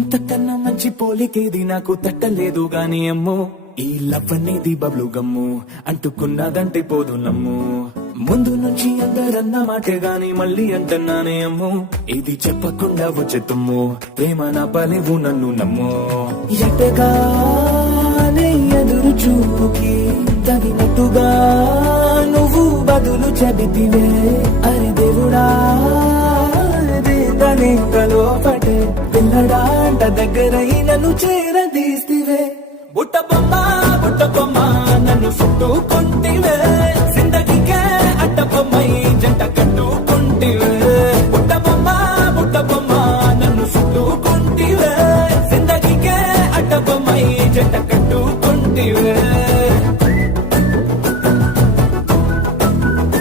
ఇంతకన్నా మంచి పోలికేది నాకు తట్టలేదు గాని అమ్మో ఈ లవ్ అనేది బబ్లు గమ్ము అంటుకున్నదంటే పోదు నమ్ము ముందు నుంచి అందరన్న మాటే గాని మళ్ళీ అంటున్నానే అమ్ము ఇది చెప్పకుండా వచ్చే తుమ్ము ప్రేమ నా పలేవు నన్ను నమ్ము ఎటగానే ఎదురు చూపుకి తగినట్టుగా నువ్వు బదులు చెబితివే అరి దేవుడా లోపటే పిల్లడాంట దగ్గరై నన్ను చేరదీస్తివే బుట్ట బొమ్మ నన్ను చుట్టుకుంటివే